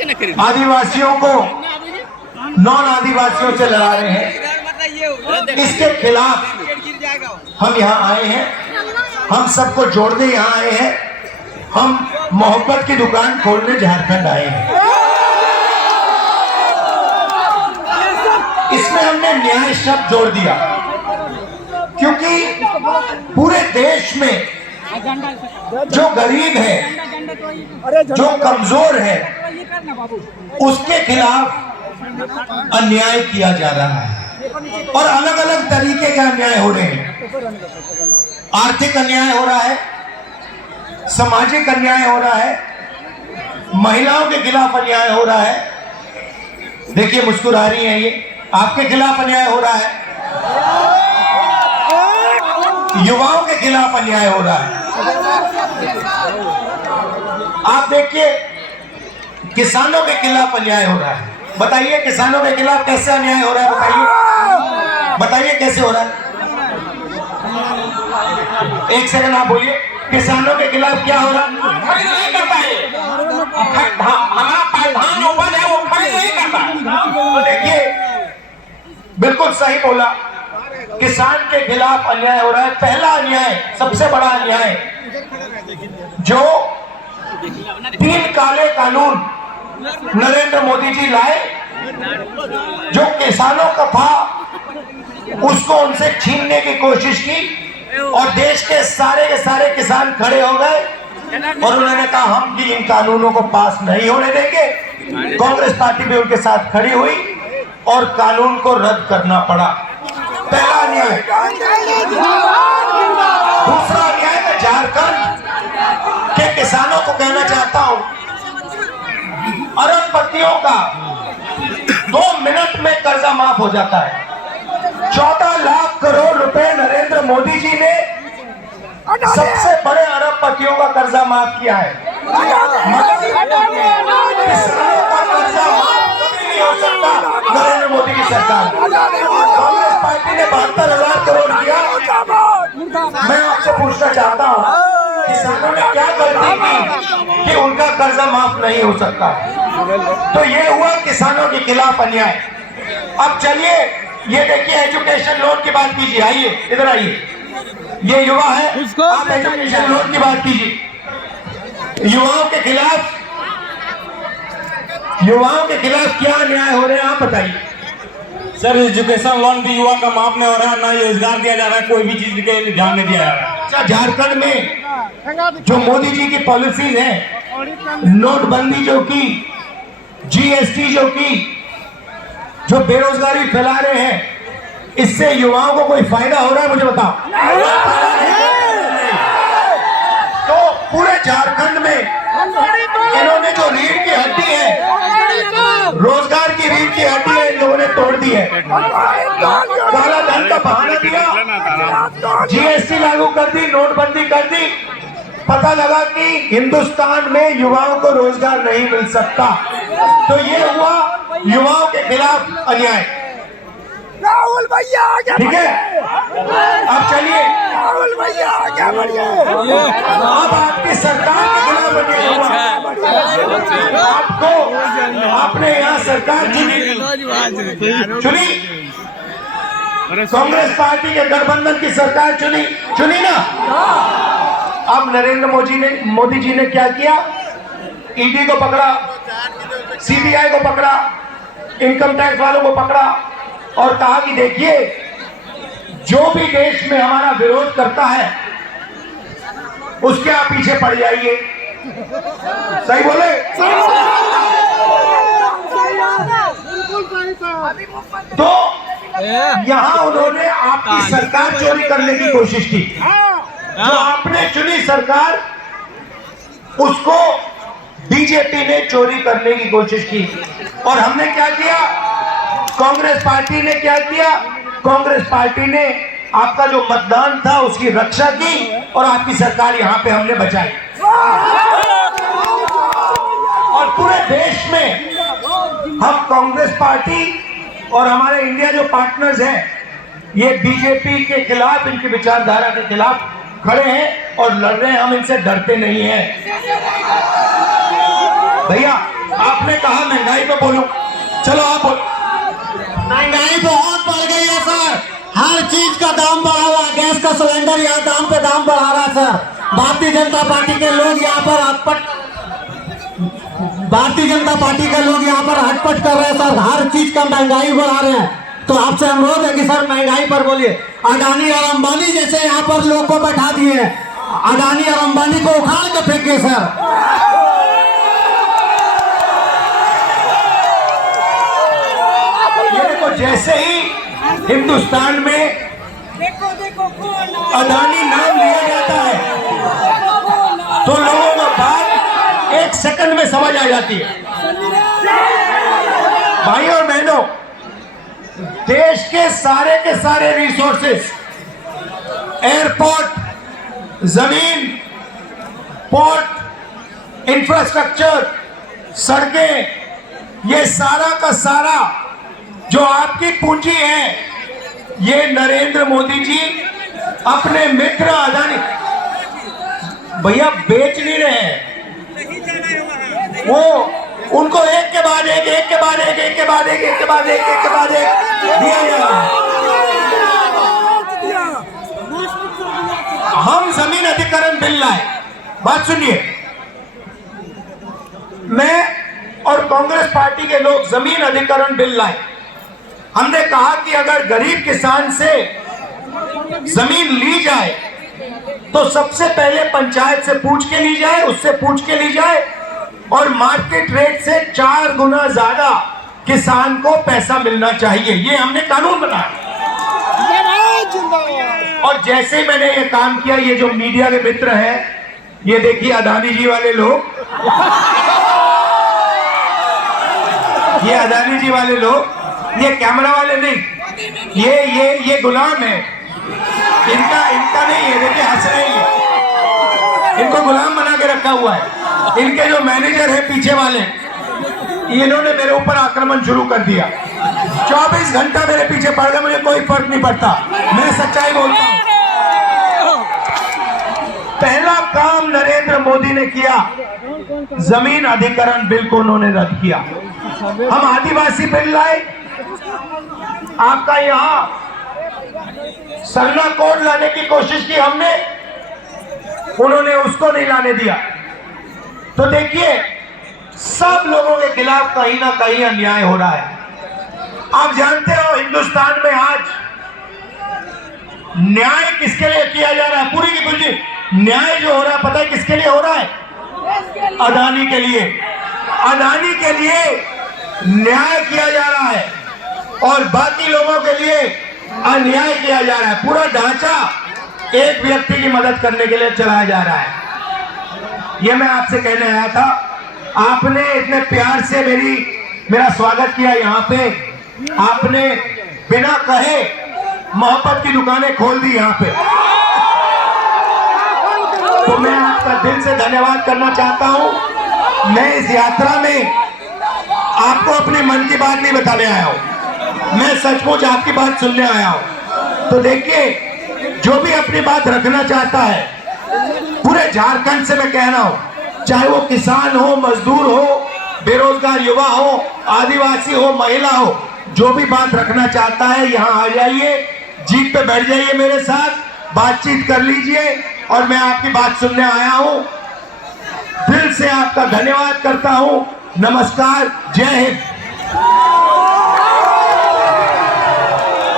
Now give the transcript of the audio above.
आदिवासियों को नॉन आदिवासियों से लड़ा रहे हैं। इसके खिलाफ हम यहाँ आए हैं, हम सबको जोड़ने यहाँ आए हैं। हम मोहब्बत की दुकान खोलने झारखंड आए हैं। इसमें हमने न्याय शब्द जोड़ दिया क्योंकि पूरे देश में जो गरीब है, जो कमजोर है, उसके खिलाफ अन्याय किया जा रहा है और अलग अलग तरीके के अन्याय हो रहे हैं। आर्थिक अन्याय हो रहा है, सामाजिक अन्याय हो रहा है, महिलाओं के खिलाफ अन्याय हो रहा है। देखिए मुस्कुरा रही है, ये आपके खिलाफ अन्याय हो रहा है, युवाओं के खिलाफ अन्याय हो रहा है। आप देखिए किसानों के खिलाफ अन्याय हो रहा है। बताइए किसानों के खिलाफ कैसे अन्याय हो रहा है, बताइए बताइए कैसे हो रहा है। एक सेकंड आप बोलिए, किसानों के खिलाफ क्या हो रहा है? नहीं करता है, हमारा प्रधान उपज है वो खरीद नहीं करता। देखिए बिल्कुल सही बोला, किसान के खिलाफ अन्याय हो रहा है। पहला अन्याय, सबसे बड़ा अन्याय, जो 3 काले कानून नरेंद्र मोदी जी लाए, जो किसानों का था उसको उनसे छीनने की कोशिश की और देश के सारे किसान खड़े हो गए और उन्होंने कहा हम भी इन कानूनों को पास नहीं होने देंगे। कांग्रेस पार्टी भी उनके साथ खड़ी हुई और कानून को रद्द करना पड़ा। पहला अन्याय। दूसरा अन्याय मैं झारखंड के किसानों को कहना चाहता हूं, अरबपतियों का 2 मिनट में कर्जा माफ हो जाता है। 14 लाख करोड़ रुपए नरेंद्र मोदी जी ने सबसे बड़े अरबपतियों का कर्जा माफ किया है। किसानों का कर्जा माफ कभी नहीं हो सकता नरेंद्र मोदी की सरकार। कांग्रेस पार्टी ने 72,000 करोड़ दिया। मैं आपसे पूछना चाहता हूँ, किसानों ने क्या गलती की कि उनका कर्जा माफ नहीं हो सकता? तो ये हुआ किसानों के खिलाफ अन्याय। अब चलिए ये देखिए एजुकेशन लोन की बात कीजिए। आइए इधर आइए, ये युवा है, आप एजुकेशन लोन की बात कीजिए। युवाओं के खिलाफ क्या अन्याय हो रहे हैं आप बताइए। सर एजुकेशन लोन भी युवा का माफ नहीं हो रहा है, ना रोजगार दिया जा रहा है, कोई भी चीज के ध्यान नहीं दिया जा रहा है। अच्छा, झारखंड में जो मोदी जी की पॉलिसीज है, नोटबंदी जो की, जीएसटी जो की, जो बेरोजगारी फैला रहे हैं, इससे युवाओं को कोई फायदा हो रहा है? मुझे बताओ। तो पूरे झारखंड में इन्होंने जो रीढ़ की हड्डी है, रोजगार की रीढ़ की हड्डी है, इन लोगों ने तोड़ दी है। काला धन का बहाना दिया, जीएसटी लागू कर दी, नोटबंदी कर दी। पता लगा कि हिंदुस्तान में युवाओं को रोजगार नहीं मिल सकता। तो ये हुआ युवाओं के खिलाफ अन्याय। राहुल भैया आगे, ठीक है, अब चलिए राहुल भैया आगे बढ़िए। अब आपकी सरकार के खिलाफ अन्याय हुआ। आपको आपने यहाँ सरकार चुनी, कांग्रेस पार्टी के गठबंधन की सरकार चुनी ना। अब नरेंद्र मोदी जी ने क्या किया? ईडी को पकड़ा, सीबीआई को पकड़ा, इनकम टैक्स वालों को पकड़ा और कहा कि देखिए जो भी देश में हमारा विरोध करता है उसके आप पीछे पड़ जाइए। सही बोले? तो यहां उन्होंने आपकी सरकार चोरी करने की कोशिश की। जो आपने चुनी सरकार, उसको बीजेपी ने चोरी करने की कोशिश की। और हमने क्या किया? कांग्रेस पार्टी ने क्या किया? कांग्रेस पार्टी ने आपका जो मतदान था उसकी रक्षा की और आपकी सरकार यहां पे हमने बचाई। और पूरे देश में हम कांग्रेस पार्टी और हमारे इंडिया जो पार्टनर्स हैं, ये बीजेपी के खिलाफ, इनकी विचारधारा के खिलाफ खड़े हैं और लड़ रहे हैं। हम इनसे डरते नहीं हैं। भैया आप आपने कहा महंगाई पे बोलूं, चलो आप बोलो। महंगाई बहुत बढ़ गई है सर, हर चीज का दाम बढ़ा हुआ है। गैस का सिलेंडर यहाँ दाम पे दाम बढ़ा रहा है सर। भारतीय जनता पार्टी के लोग यहाँ पर हटपट कर रहे हैं सर, हर चीज का महंगाई बढ़ा रहे हैं। तो आपसे अनुरोध है कि सर महंगाई पर बोलिए। अडानी और अंबानी जैसे यहाँ पर लोग को बैठा दिए हैं, अडानी और अंबानी को उखाड़ के फेंकिए सर। ये देखो, जैसे ही हिंदुस्तान में अडानी नाम लिया जाता है तो लोगों को बात 1 सेकंड में समझ आ जाती है। भाई और बहनों, देश के सारे रिसोर्सेस, एयरपोर्ट, जमीन, पोर्ट, इंफ्रास्ट्रक्चर, सड़कें, ये सारा का सारा जो आपकी पूंजी है, ये नरेंद्र मोदी जी अपने मित्र अडानी, भैया बेच नहीं रहे हैं, वो उनको एक के बाद एक दिया जा रहा है। हम जमीन अधिग्रहण बिल लाए, बात सुनिए, मैं और कांग्रेस पार्टी के लोग जमीन अधिग्रहण बिल लाए। हमने कहा कि अगर गरीब किसान से जमीन ली जाए तो सबसे पहले पंचायत से पूछ के ली जाए, उससे पूछ के ली जाए, और मार्केट रेट से 4 गुना ज्यादा किसान को पैसा मिलना चाहिए। ये हमने कानून बनाया। और जैसे ही मैंने ये काम किया, ये जो मीडिया के मित्र हैं, ये देखिए अडानी जी वाले लोग, ये अडानी जी वाले लोग, ये कैमरा वाले नहीं, ये गुलाम है, इनका नहीं है। देखिए हंस रहे हैं, इनको गुलाम बना के रखा हुआ है। इनके जो मैनेजर है पीछे वाले, इन्होंने मेरे ऊपर आक्रमण शुरू कर दिया। 24 घंटा मेरे पीछे पड़ गए, मुझे कोई फर्क नहीं पड़ता, मैं सच्चाई बोलता हूं। पहला काम नरेंद्र मोदी ने किया, जमीन अधिग्रहण बिल को उन्होंने रद्द किया। हम आदिवासी बिल लाए, आपका यहां सरना कोड लाने की कोशिश की हमने, उन्होंने उसको नहीं लाने दिया। तो देखिए, सब लोगों के खिलाफ कहीं ना कहीं अन्याय हो रहा है। आप जानते हो हिंदुस्तान में आज न्याय किसके लिए किया जा रहा है? पूरी की पूरी न्याय जो हो रहा है, पता है किसके लिए हो रहा है? अडानी के लिए। अडानी के लिए न्याय किया जा रहा है और बाकी लोगों के लिए अन्याय किया जा रहा है। पूरा ढांचा एक व्यक्ति की मदद करने के लिए चलाया जा रहा है। यह मैं आपसे कहने आया था, आपने इतने प्यार से मेरा स्वागत किया यहाँ पे, आपने बिना कहे मोहब्बत की दुकानें खोल दी यहाँ पे, तो मैं आपका दिल से धन्यवाद करना चाहता हूँ। मैं इस यात्रा में आपको अपने मन की बात नहीं बताने आया हूँ, मैं सचमुच आपकी बात सुनने आया हूँ। तो देखिए, जो भी अपनी बात रखना चाहता है, पूरे झारखंड से मैं कह रहा हूँ, चाहे वो किसान हो, मजदूर हो, बेरोजगार युवा हो, आदिवासी हो, महिला हो, जो भी बात रखना चाहता है यहाँ आ जाइए, जीप पे बैठ जाइए, मेरे साथ बातचीत कर लीजिए, और मैं आपकी बात सुनने आया हूँ। दिल से आपका धन्यवाद करता हूँ। नमस्कार, जय हिंद।